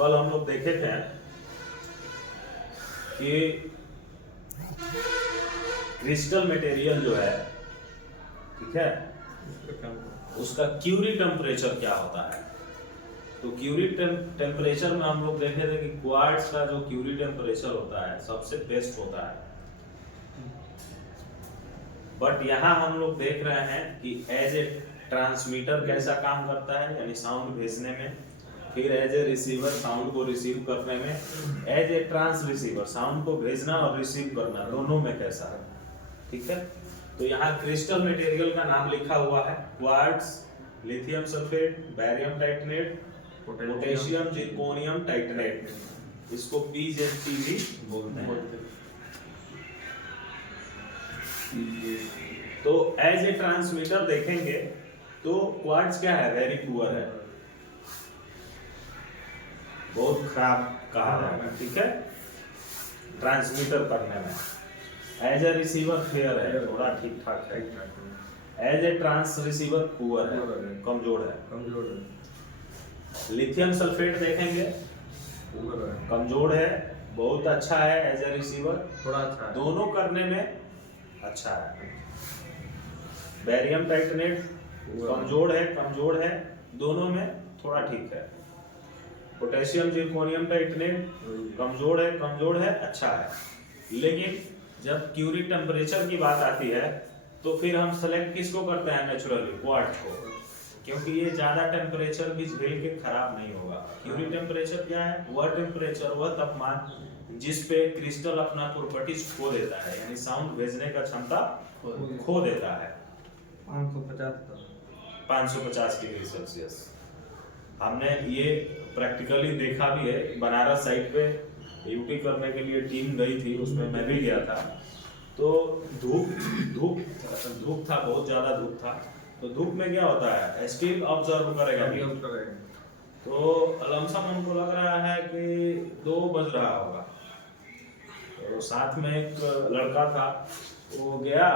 कल हम लोग देखे थे कि क्रिस्टल मटेरियल जो है, ठीक है, उसका क्यूरी टेम्परेचर क्या होता है। तो क्यूरी टेम्परेचर में हम लोग देखे थे कि क्वार्ट्ज का जो क्यूरी टेम्परेचर होता है सबसे बेस्ट होता है। बट यहाँ हम लोग देख रहे हैं कि एज ए ट्रांसमीटर कैसा काम करता है, यानी साउंड भेजने में, फिर एज ए रिसीवर साउंड को रिसीव करने में, as a transceiver sound को भेजना और रिसीव करना दोनों में कैसा है, ठीक है। तो यहाँ क्रिस्टल मटेरियल का नाम लिखा हुआ है, quartz, lithium sulphate, barium titanate, potassium zirconium titanate, इसको PZT भी बोलते हैं। तो एज ए ट्रांसमीटर देखेंगे तो क्वार्ट्ज क्या है, वेरी पुअर है, बहुत खराब कहा जाएगा, ठीक है, ट्रांसमीटर करने में। एज ए रिसीवर फेयर है, थोड़ा ठीक ठाक है। As a transceiver poor है, कमजोर है। लिथियम सल्फेट देखेंगे, कमजोर है, बहुत अच्छा है एज ए रिसीवर, थोड़ा अच्छा है, दोनों करने में अच्छा है। बैरियम टाइटेनेट कमजोर है, दोनों में थोड़ा ठीक है। पोटेशियम जिरकोनियम टाइटेनेट कमजोर है, अच्छा है। लेकिन जब क्यूरी टेम्परेचर की बात आती है तो फिर हम सेलेक्ट किसको करते हैं, नेचुरली क्वार्ट्ज को, क्योंकि ये ज्यादा टेम्परेचर भी झेल के खराब नहीं होगा। क्यूरी टेम्परेचर क्या है, वह टेम्परेचर, वह तापमान जिस पे क्रिस्टल अपना प्रॉपर्टीज खो देता है, यानी साउंड भेजने का क्षमता खो देता है। 550 डिग्री सेल्सियस। हमने ये प्रैक्टिकली देखा भी है, बनारस साइड पे ड्यूटी करने के लिए टीम गई थी, उसमें मैं भी गया था। तो धूप था, बहुत ज्यादा धूप था। तो धूप में क्या होता है, स्टील ऑब्जर्व करेगा, तो लमसम हमको लग रहा है कि 2 बज रहा होगा। तो साथ में एक लड़का था, वो गया,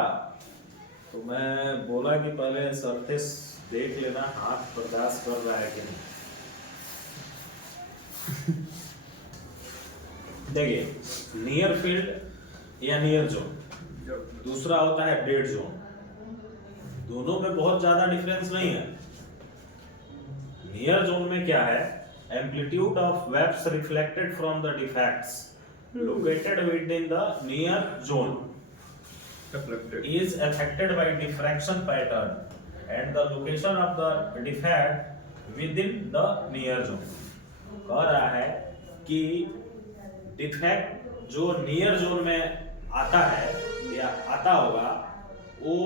तो मैं बोला कि पहले सरफेस देख लेना, हाथ बर्दाश्त कर रहा है कि नहीं। देखिए, नियर फील्ड या नियर जोन, दूसरा होता है डेड जोन, दोनों में बहुत ज्यादा डिफरेंस नहीं है। नियर जोन में क्या है, amplitude of waves reflected from the defects located within the near zone is affected by diffraction pattern and the location of the defect within the near zone। कह रहा है कि डिफेक्ट जो नियर जोन में आता है या आता होगा, वो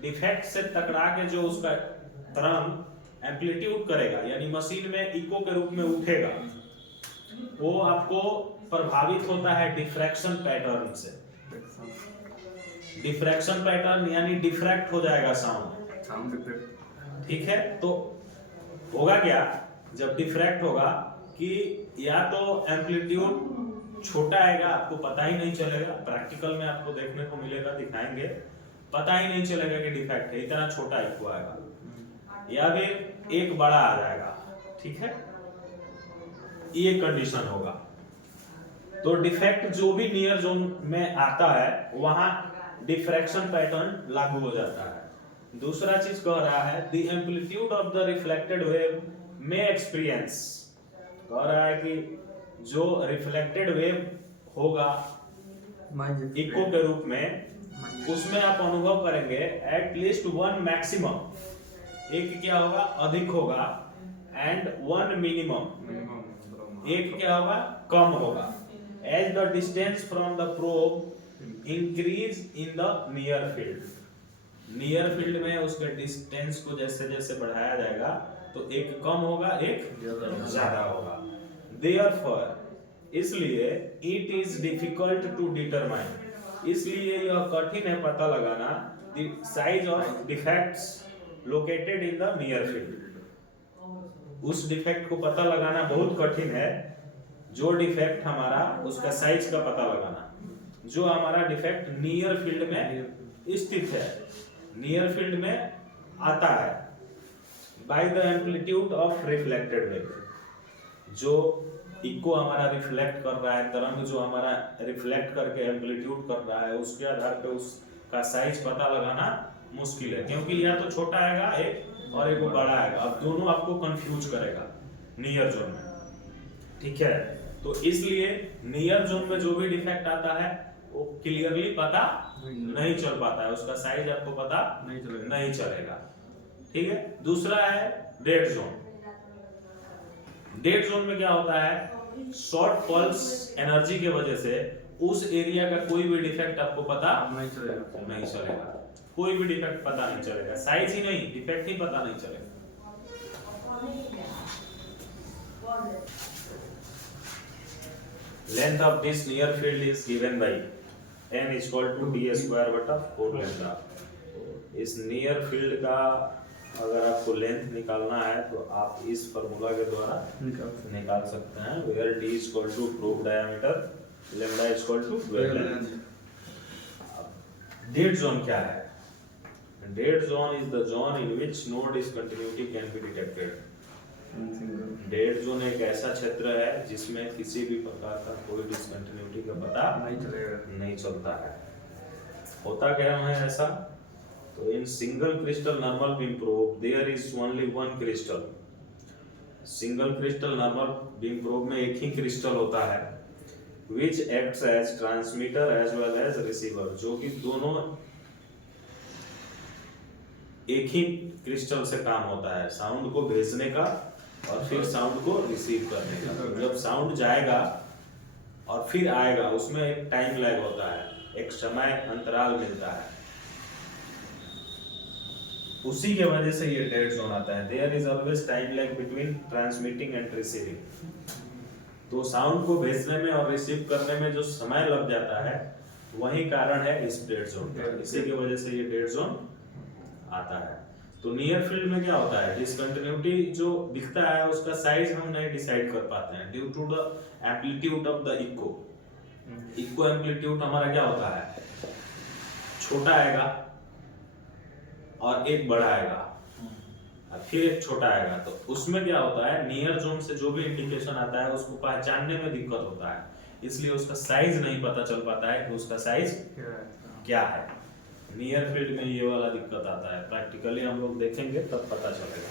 डिफेक्ट से टकरा के जो उसका तरंग एम्पलीट्यूड करेगा, यानी मशीन में इको के रूप में उठेगा, वो आपको प्रभावित होता है डिफ्रैक्शन पैटर्न से। डिफ्रैक्शन पैटर्न यानी डिफ्रैक्ट हो जाएगा साउंड डिफ्रैक्ट, ठीक है। तो होगा क्या, जब डिफ्रैक्ट होगा कि या तो एम्पलीट्यूड छोटा आएगा, आपको पता ही नहीं चलेगा, प्रैक्टिकल में आपको देखने को मिलेगा, दिखाएंगे, पता ही नहीं चलेगा कि डिफेक्ट है, इतना छोटा इको आएगा, या फिर एक बड़ा आ जाएगा, ठीक है, ये कंडीशन होगा। तो डिफेक्ट जो भी नियर जोन में आता है वहां डिफ्रैक्शन पैटर्न लागू हो जाता है। दूसरा चीज कह रहा है, the amplitude of the reflected wave में एक्सपीरियंस, कह रहा है कि जो रिफ्लेक्टेड वेव होगा इको के रूप में, उसमें आप अनुभव करेंगे एट लीस्ट 1 मैक्सिमम, एक क्या होगा, अधिक होगा, एंड 1 मिनिमम, एक क्या होगा, कम होगा। As the distance from the probe increase in the near field, near field में उसके डिस्टेंस को जैसे जैसे बढ़ाया जाएगा तो एक कम होगा, एक ज्यादा होगा। Therefore, इसलिए it is difficult to determine, इसलिए यह कठिन है पता लगाना, the size of defects located in the near field, उस डिफेक्ट को पता लगाना बहुत कठिन है, जो डिफेक्ट हमारा, उसका साइज का पता लगाना, जो हमारा डिफेक्ट नियर फील्ड में स्थित है, नियर फील्ड में आता है, by the amplitude of reflected wave, जो इको हमारा रिफ्लेक्ट कर रहा है, तरंग जो हमारा रिफ्लेक्ट करके एम्पलीट्यूड कर रहा है, उसके आधार पे उसका साइज पता लगाना मुश्किल है, क्योंकि या तो छोटा आएगा एक और एक बड़ा आएगा। अब दोनों आपको कंफ्यूज करेगा नियर जोन में, ठीक है। तो इसलिए नियर जोन में जो भी डिफेक्ट आता है वो क्लियरली पता नहीं चल पाता है, उसका साइज आपको पता नहीं चलेगा, ठीक है। दूसरा है डेड जोन। डेड जोन में क्या होता है, शॉर्ट पल्स एनर्जी के वजह से उस एरिया का कोई भी डिफेक्ट आपको पता नहीं चलेगा, कोई भी डिफेक्ट पता नहीं चलेगा, साइज ही नहीं डिफेक्ट ही पता नहीं चलेगा। Length of this near field is given by n is equal to d square बटा 4 लैम्डा। इस नियर फील्ड का अगर आपको लेंथ निकालना है तो आप इस फार्मूला के द्वारा निकाल सकते हैं, where d is equal to probe diameter, lambda is equal to wavelength. Dead zone क्या है? Dead zone is the zone in which no discontinuity can be detected. Dead zone एक ऐसा क्षेत्र है जिसमें किसी भी प्रकार का कोई डिसकंटिन्यूटी का पता नहीं चलता है। होता क्या है ऐसा? तो in single crystal normal beam probe there is only one crystal. Single crystal normal beam probe में एक ही क्रिस्टल होता है, which acts as transmitter as well as receiver, जो कि दोनों एक ही क्रिस्टल से काम होता है, साउंड को भेजने का और फिर साउंड को रिसीव करने का। तो जब साउंड जाएगा और फिर आएगा, उसमें एक टाइम लैग होता है, एक समय अंतराल मिलता है, उसी के वजह से ये डेड जोन आता है। There is always time lag between transmitting and receiving. तो साउंड को भेजने में और रिसीव करने में जो समय लग जाता है, वही कारण है इस डेड जोन का, इसी की वजह से ये डेड जोन आता है। तो नियर फील्ड में क्या होता है, डिसकंटिन्यूटी जो दिखता है उसका साइज हम नहीं डिसाइड कर पाते हैं due to the amplitude of the echo. Echo amplitude हमारा क्या होता है, छोटा आएगा और एक बड़ा आएगा, फिर एक छोटा आएगा। तो उसमें क्या होता है, नियर जोन से जो भी इंडिकेशन आता है उसको पहचानने में दिक्कत होता है, इसलिए उसका साइज नहीं पता चल पाता है कि उसका साइज क्या है। नियर फील्ड में ये वाला दिक्कत आता है, प्रैक्टिकली हम लोग देखेंगे तब पता चलेगा।